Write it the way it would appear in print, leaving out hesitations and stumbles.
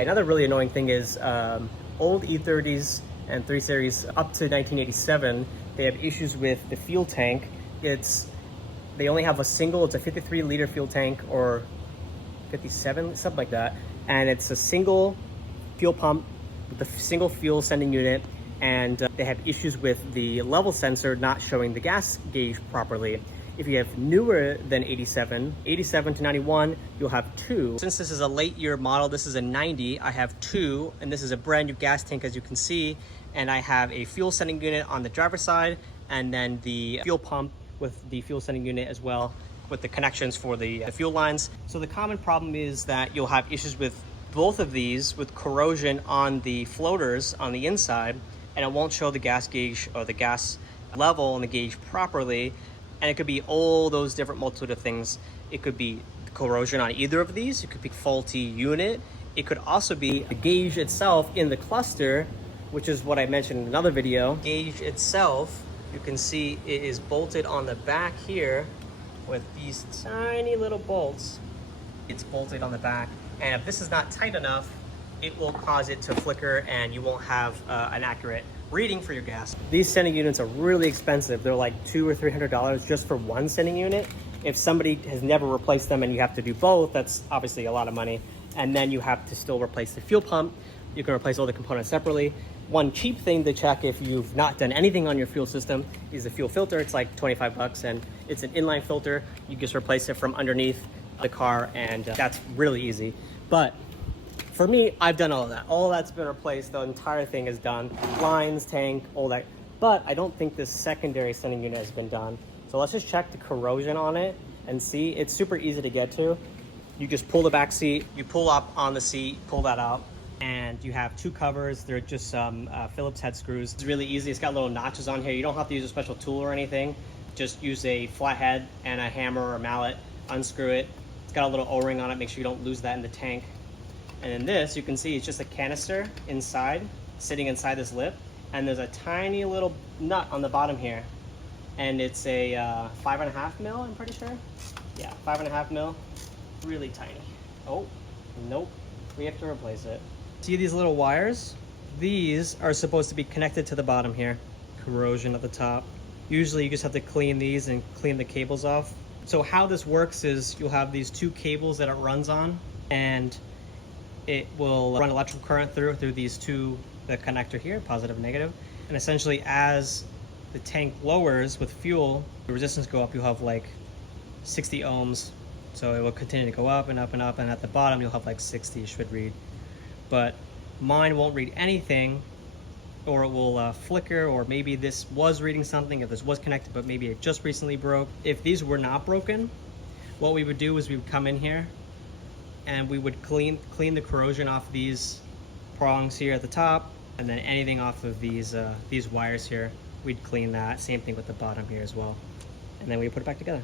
Another really annoying thing is old E30s and 3 Series up to 1987, they have issues with the fuel tank. They only have it's a 53 liter fuel tank, or 57, something like that. And it's a single fuel pump with a single fuel sending unit. And they have issues with the level sensor not showing the gas gauge properly. If you have newer than 87 to 91, you'll have 2. Since this is a late year model, this is a 90, I have 2, and this is a brand new gas tank, as you can see. And I have a fuel sending unit on the driver's side, and then the fuel pump with the fuel sending unit as well, with the connections for the fuel lines. So the common problem is that you'll have issues with both of these, with corrosion on the floaters on the inside, and it won't show the gas gauge or the gas level on the gauge properly. And it could be all those different multitude of things. It could be corrosion on either of these. It could be faulty unit. It could also be the gauge itself in the cluster, which is what I mentioned in another video. Gauge itself, you can see it is bolted on the back here with these tiny little bolts. It's bolted on the back. And if this is not tight enough, it will cause it to flicker and you won't have an accurate reading for your gas. These sending units are really expensive. They're like $200 or $300 just for one sending unit. If somebody has never replaced them and you have to do both, that's obviously a lot of money. And then you have to still replace the fuel pump. You can replace all the components separately. One cheap thing to check if you've not done anything on your fuel system is the fuel filter. It's like 25 bucks and it's an inline filter. You just replace it from underneath the car, and that's really easy. But for me, I've done all of that. All that's been replaced. The entire thing is done. Lines, tank, all that. But I don't think this secondary sending unit has been done. So let's just check the corrosion on it and see. It's super easy to get to. You just pull the back seat, you pull up on the seat, pull that out, and you have 2 covers. They're just some Phillips head screws. It's really easy. It's got little notches on here. You don't have to use a special tool or anything. Just use a flathead and a hammer or a mallet, unscrew it. It's got a little O-ring on it. Make sure you don't lose that in the tank. And in this, you can see it's just a canister inside, sitting inside this lip. And there's a tiny little nut on the bottom here. And it's a 5.5 mil, I'm pretty sure. Yeah, 5.5 mil, really tiny. Oh, nope, we have to replace it. See these little wires? These are supposed to be connected to the bottom here. Corrosion at the top. Usually you just have to clean these and clean the cables off. So how this works is you'll have these 2 cables that it runs on, and it will run electrical current through these 2, the connector here, positive and negative. And essentially as the tank lowers with fuel, the resistance go up, you'll have like 60 ohms. So it will continue to go up and up and up, and at the bottom you'll have like 60, should read. But mine won't read anything, or it will flicker, or maybe this was reading something, if this was connected, but maybe it just recently broke. If these were not broken, what we would do is we would come in here and we would clean the corrosion off these prongs here at the top, and then anything off of these wires here, we'd clean that. Same thing with the bottom here as well. And then we put it back together.